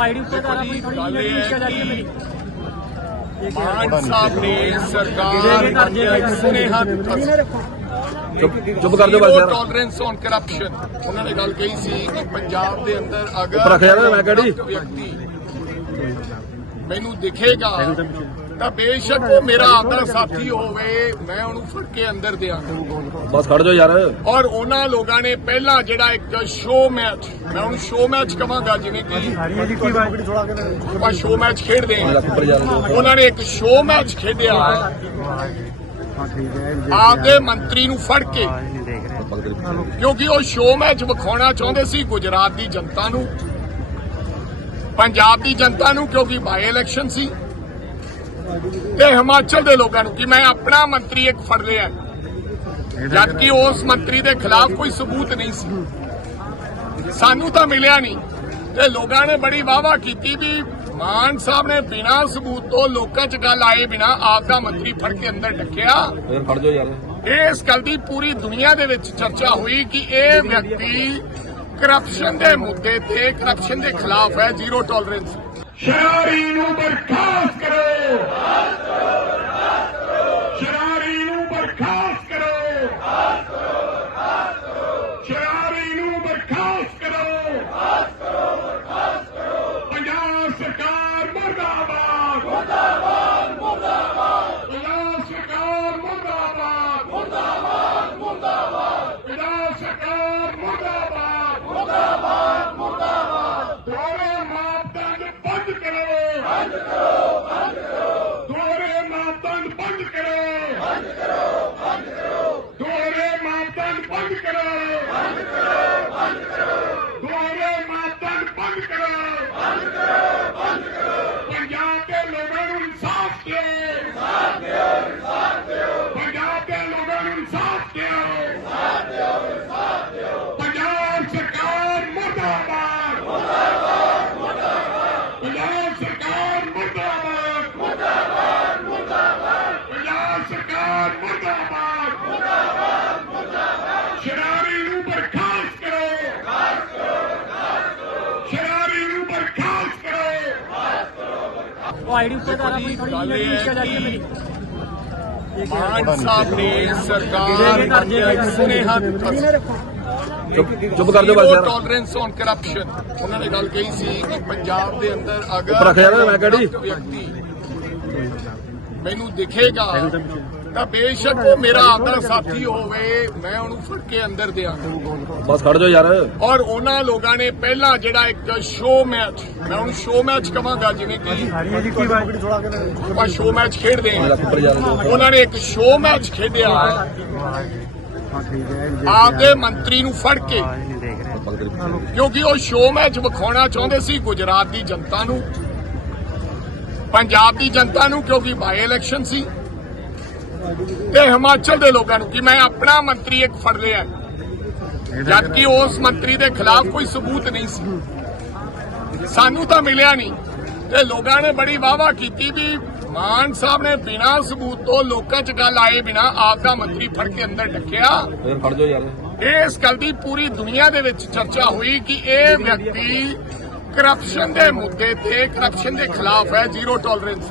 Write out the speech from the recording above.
ID ਉੱਤੇ ਤਾਂ ਆਪਣੀ ਥੋੜੀ ਗੱਲ ਜਿਹੀ ਰਿਸ਼ਤਾ ਜਾ ਰਹੀ ਹੈ ਮੇਰੀ ਮਾਨ ਸਾਹਿਬ ਨੇ ਸਰਕਾਰ ਨੂੰ ਸੁਨੇਹਾ ਦਿੱਤਾ ਸੀ। ਚੁੱਪ ਚੁੱਪ ਕਰ ਦਿਓ ਬਸ ਯਾਰ ਟੋਲਰੈਂਸ ਔਨ ਕਰਪਸ਼ਨ ਉਹਨਾਂ ਨੇ ਗੱਲ ਕਹੀ ਸੀ ਕਿ ਪੰਜਾਬ ਦੇ ਅੰਦਰ ਅਗਰ ਰੱਖ ਯਾਰ, ਮੈਂ ਕਿਹੜੀ? corrupt ਵਿਅਕਤੀ ਮੈਨੂੰ ਦਿਖੇਗਾ ਤਾਂ ਬੇਸ਼ੱਕ ਉਹ ਮੇਰਾ ਆਪਦਾ ਸਾਥੀ ਹੋਵੇ ਮੈਂ ਉਹਨੂੰ ਫੜ ਕੇ ਅੰਦਰ ਦਿਆਂ ਬਸ ਖੜ ਜਾਓ ਯਾਰ। ਔਰ ਉਹਨਾਂ ਲੋਕਾਂ ਨੇ ਪਹਿਲਾਂ ਜਿਹੜਾ ਇੱਕ ਸ਼ੋ ਮੈਚ ਮੈਂ ਉਹਨੂੰ ਸ਼ੋ ਮੈਚ ਕਵਾਂਗਾ ਜਿਵੇਂ ਕਿ ਆਪਾਂ ਸ਼ੋ ਮੈਚ ਖੇਡਦੇ ਹਾਂ। ਜਾ ਉਹਨਾਂ ਨੇ ਇੱਕ ਸ਼ੋ ਮੈਚ ਖੇਡਿਆ। ਆਪਦੇ ਮੰਤਰੀ ਨੂੰ ਫੜ ਕੇ। ਕਿਉਂਕਿ ਉਹ ਸ਼ੋ ਮੈਚ ਵਿਖਾਉਣਾ ਚਾਹੁੰਦੇ ਸੀ ਗੁਜਰਾਤ ਦੀ ਜਨਤਾ ਨੂੰ ਪੰਜਾਬ ਦੀ ਜਨਤਾ ਨੂੰ ਕਿਉਂਕਿ ਬਾਈ ਇਲੈਕਸ਼ਨ ਸੀ। ਤੇ ਹਿਮਾਚਲ ਦੇ ਲੋਕਾਂ ਨੂੰ ਕਿ ਮੈਂ ਆਪਣਾ ਮੰਤਰੀ ਇੱਕ ਫੜ ਲਿਆ ਜਦ ਕਿ ਉਸ ਮੰਤਰੀ ਦੇ ਖਿਲਾਫ ਕੋਈ ਸਬੂਤ ਨਹੀਂ ਸੀ। ਸਾਨੂੰ ਤਾਂ ਮਿਲਿਆ ਨਹੀਂ। ਤੇ ਲੋਕਾਂ ਨੇ ਬੜੀ ਵਾਹਵਾ ਕੀਤੀ ਵੀ ਮਾਨ ਸਾਹਿਬ ਨੇ ਬਿਨਾਂ ਸਬੂਤ ਤੋਂ ਲੋਕਾਂ 'ਚ ਗੱਲ ਆਏ ਬਿਨਾਂ ਆਪ ਦਾ ਮੰਤਰੀ ਫੜ ਕੇ ਅੰਦਰ ਯਾਰ ਖੜ ਜਾਓ ਯਾਰ। ਇਸ ਗੱਲ ਦੀ ਪੂਰੀ ਦੁਨੀਆ ਦੇ ਵਿੱਚ ਚਰਚਾ ਹੋਈ ਕਿ ਇਹ ਵਿਅਕਤੀ ਕਰਪਸ਼ਨ ਦੇ ਮੁੱਦੇ ਤੇ ਕਰਪਸ਼ਨ ਦੇ ਖਿਲਾਫ ਹੈ ਜ਼ੀਰੋ ਟੋਲਰੈਂਸ ਸ਼ਰਾਰੀ ਨੂੰ ਬਰਖਾਸਤ ਕਰੋ ਸ਼ਰਾਰੀ ਨੂੰ ਬਰਖਾਸਤ ਕਰੋ ਸ਼ਰਾਰੀ ਨੂੰ ਬਰਖਾਸਤ ਕਰੋ ਪੰਜਾਬ ਸਰਕਾਰ ਮੁਰਦਾਬਾਦ ਮੁਰਦਾਬਾਦ ਮੁਰਦਾਬਾਦ ਪੰਜਾਬ ਸਰਕਾਰ ਮੁਰਦਾਬਾਦ ਪੰਜਾਬ ਸਰਕਾਰ ਮੁਰਦਾਬਾਦ ਮੁਰਦਾਬਾਦ ਮੁਰਦਾਬਾਦ ਦੋਰੇ ਮਾਪਦੰਡ ਬੰਦ ਕਰੋ ਬੰਦ ਕਰੋ ਬੰਦ ਕਰੋ ਦੋਰੇ ਮਾਪਦੰਡ ਬੰਦ ਕਰੋ। ਬੰਦ ਕਰੋ ਬੰਦ ਕਰੋ ਦੋਰੇ ਮਾਪਦੰਡ ਬੰਦ ਕਰੋ ਬੰਦ ਕਰੋ ਬੰਦ ਕਰੋ ਦੋਰੇ ਮਾਪਦੰਡ ਬੰਦ ਕਰੋ ਬੰਦ ਕਰੋ ਬੰਦ ਕਰੋ ਪੰਜਾਬ ਦੇ ਲੋਕਾਂ ਨੂੰ ਇਨਸਾਫ ਦਿਓ ਇਨਸਾਫ ਦਿਓ ਇਨਸਾਫ ਦਿਓ ਪੰਜਾਬ ਦੇ ਲੋਕਾਂ ਨੂੰ ਇਨਸਾਫ ਦਿਓ ਪੰਜਾਬ ਸਰਕਾਰ ਮੁਰਦਾਬਾਦ ਮੁਰਦਾਬਾਦ ਮੁਰਦਾਬਾਦ ਪੰਜਾਬ ਸਰਕਾਰ ਮੁਰਦਾਬਾਦ ਮੁਰਦਾਬਾਦ ਮੁਰਦਾਬਾਦ ਪੰਜਾਬ ਸਰਕਾਰ ਮੁਰਦਾਬਾਦ ਮੁਰਦਾਬਾਦ ਮੁਰਦਾਬਾਦ ਸ਼ਰਾਰੀ ਨੂੰ ਬਰਖਾਸਤ ਕਰੋ ਬਰਖਾਸਤ ਕਰੋ ਸ਼ਰਾਰੀ ਨੂੰ ਬਰਖਾਸਤ ਕਰੋ ਉਹ ਆਈਡੀ ਉੱਤੇ ਤਾਂ ਆਪਣੀ ਥੋੜੀ ਗੱਲ ਜਿਹੀ ਇਹ ਰਿਸ਼ਤਾ ਜਾ ਰਹੀ ਹੈ ਹੈ ਮੇਰੀ। ਮਾਨ ਸਾਹਿਬ ਨੇ ਸਰਕਾਰ ਨੂੰ ਸੁਨੇਹਾ ਦਿੱਤਾ ਸੀ। ਚੁੱਪ ਚੁੱਪ ਕਰ ਦਿਓ ਬਸ ਯਾਰ। ਟੋਲਰੈਂਸ ਔਨ ਕਰਪਸ਼ਨ ਉਹਨਾਂ ਨੇ ਗੱਲ ਕਹੀ ਸੀ ਕਿ ਪੰਜਾਬ ਦੇ ਅੰਦਰ ਅਗਰ ਉੱਪਰ ਰੱਖ ਯਾਰ, ਮੈਂ ਕਿਹੜੀ? corrupt ਵਿਅਕਤੀ ਮੈਨੂੰ ਦਿਖੇਗਾ ਤਾਂ ਬੇਸ਼ੱਕ ਉਹ ਮੇਰਾ ਆਪਦਾ ਸਾਥੀ ਹੋਵੇ ਮੈਂ ਉਹਨੂੰ ਫੜ ਕੇ ਅੰਦਰ ਦਿਆਂ ਬਸ ਖੜ ਜਾਓ ਯਾਰ। ਔਰ ਉਹਨਾਂ ਲੋਕਾਂ ਨੇ ਪਹਿਲਾਂ ਜਿਹੜਾ ਇੱਕ ਸ਼ੋ ਮੈਚ ਮੈਂ ਉਹਨੂੰ ਸ਼ੋ ਮੈਚ ਕਵਾਂਗਾ ਜਿਵੇਂ ਕਿ ਆਪਾਂ ਸ਼ੋ ਮੈਚ ਖੇਡਦੇ ਹਾਂ। ਜਾ ਉਹਨਾਂ ਨੇ ਇੱਕ ਸ਼ੋ ਮੈਚ ਖੇਡਿਆ। ਆਪਦੇ ਮੰਤਰੀ ਨੂੰ ਫੜ ਕੇ। ਕਿਉਂਕਿ ਉਹ ਸ਼ੋ ਮੈਚ ਵਿਖਾਉਣਾ ਚਾਹੁੰਦੇ ਸੀ ਗੁਜਰਾਤ ਦੀ ਜਨਤਾ ਨੂੰ ਪੰਜਾਬ ਦੀ ਜਨਤਾ ਨੂੰ ਕਿਉਂਕਿ ਬਾਈ ਇਲੈਕਸ਼ਨ ਸੀ। ਤੇ ਹਿਮਾਚਲ ਦੇ ਲੋਕਾਂ ਨੂੰ ਕਿ ਮੈਂ ਆਪਣਾ ਮੰਤਰੀ ਇੱਕ ਫੜ ਲਿਆ। ਜਦ ਕਿ ਉਸ ਮੰਤਰੀ ਦੇ ਖਿਲਾਫ ਕੋਈ ਸਬੂਤ ਨਹੀਂ ਸੀ। ਸਾਨੂੰ ਤਾਂ ਮਿਲਿਆ ਨਹੀਂ। ਤੇ ਲੋਕਾਂ ਨੇ ਬੜੀ ਵਾਹਵਾ ਕੀਤੀ ਵੀ ਮਾਨ ਸਾਹਿਬ ਨੇ ਬਿਨਾਂ ਸਬੂਤ ਤੋਂ ਲੋਕਾਂ 'ਚ ਗੱਲ ਆਏ ਬਿਨਾਂ ਆਪ ਦਾ ਮੰਤਰੀ ਫੜ ਕੇ ਅੰਦਰ ਯਾਰ। ਇਸ ਗੱਲ ਦੀ ਪੂਰੀ ਦੁਨੀਆ ਦੇ ਵਿੱਚ ਚਰਚਾ ਹੋਈ ਕਿ ਇਹ ਵਿਅਕਤੀ ਕਰਪਸ਼ਨ ਦੇ ਮੁੱਦੇ ਤੇ ਕਰਪਸ਼ਨ ਦੇ ਖਿਲਾਫ ਹੈ ਜ਼ੀਰੋ ਟੋਲਰੈਂਸ